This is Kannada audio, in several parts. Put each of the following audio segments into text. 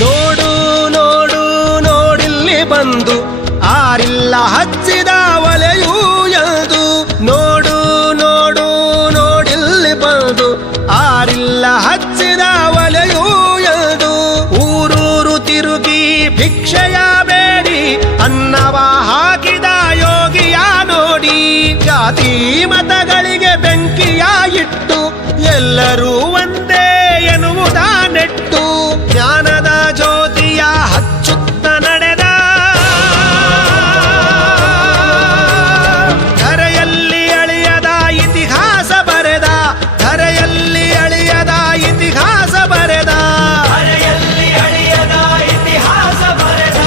ನೋಡು ನೋಡು ನೋಡಿಲ್ಲಿ ಬಂದು ಆರಿಲ್ಲ ಹಚ್ಚಿದ ಒಲೆಯೂ ಎಂದು ನೋಡು ನೋಡು ನೋಡಿಲ್ಲಿ ಬಂದು ಆರಿಲ್ಲ ಹಚ್ಚಿದ ಒಲೆಯೂ ಎಂದು ಊರೂರು ತಿರುಗಿ ಭಿಕ್ಷೆಯ ಬೇಡಿ ಅನ್ನವ ಹಾಕಿದ ಯೋಗಿಯ ನೋಡಿ ಜಾತಿ ಮತಗಳಿಗೆ ಬೆಂಕಿಯ ಇಟ್ಟು ಎಲ್ಲರೂ ಒಂದೇ ಎನ್ನುವುದ ನೆಟ್ಟು ಜ್ಞಾನದ ಜ್ಯೋತಿಯ ಹಚ್ಚುತ್ತ ನಡೆದ ಧರೆಯಲ್ಲಿ ಅಳಿಯದ ಇತಿಹಾಸ ಬರೆದ ಧರೆಯಲ್ಲಿ ಅಳಿಯದ ಇತಿಹಾಸ ಬರೆದ ಧರೆಯಲ್ಲಿ ಅಳಿಯದ ಇತಿಹಾಸ ಬರೆದ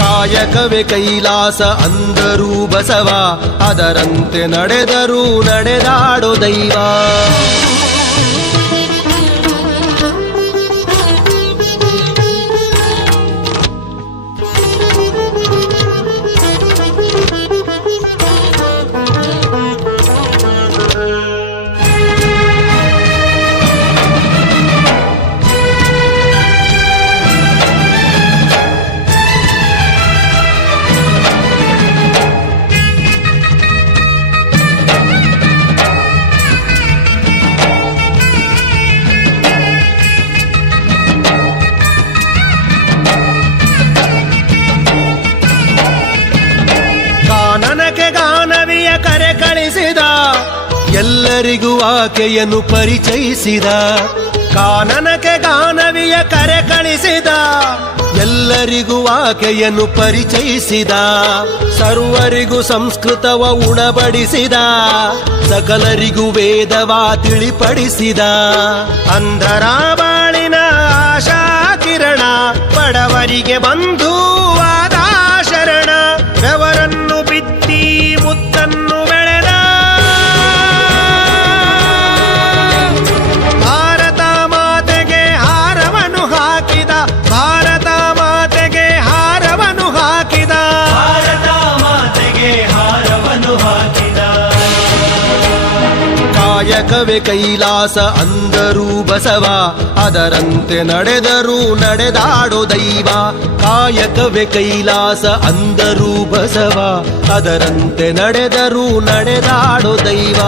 ಕಾಯಕವೇ ಕೈಲಾಸ ಅಂದರೂ ಬಸವ ಅದರಂತೆ ನಡೆದರೂ ನಡೆದಾಡೋ ದೈವ ಕಾನನಕ್ಕೆ ಗಾನವಿಯ ಕರೆ ಕಳಿಸಿದ ಎಲ್ಲರಿಗೂ ಆಕೆಯನ್ನು ಪರಿಚಯಿಸಿದ ಕಾನನಕ್ಕೆ ಗಾನವಿಯ ಕರೆ ಕಳಿಸಿದ ಎಲ್ಲರಿಗೂ ಆಕೆಯನ್ನು ಪರಿಚಯಿಸಿದ ಸರ್ವರಿಗೂ ಸಂಸ್ಕೃತವ ಉಣಬಡಿಸಿದ ಸಕಲರಿಗೂ ವೇದವ ತಿಳಿಪಡಿಸಿದ ಅಂಧರ ಬಾಳಿನ ಆಶಾ ಕಿರಣ ಬಡವರಿಗೆ ಬಂಧುವಾದ ಶರಣ ಬೆವರನ್ನು ಬಿತ್ತಿ ಮುತ್ತನ್ನು ಬೆಳೆದ ಭಾರತ ಮಾತೆಗೆ ಹಾರವನ್ನು ಹಾಕಿದ ಭಾರತ ಮಾತೆಗೆ ಹಾರವನ್ನು ಹಾಕಿದ ಭಾರತ ಮಾತೆಗೆ ಹಾರವನ್ನು ಹಾಕಿದ ಕಾಯಕವೇ ಕೈಲಾಸ ಅಂದರೂ ಬಸವ ಅದರಂತೆ ನಡೆದರೂ ನಡೆದಾಡೋ ದೈವ ಕಾಯಕವೇ ಕೈಲಾಸ ಅಂದರೂ ಬಸವ ಅದರಂತೆ ನಡೆದರೂ ನಡೆದಾಡೋ ದೈವ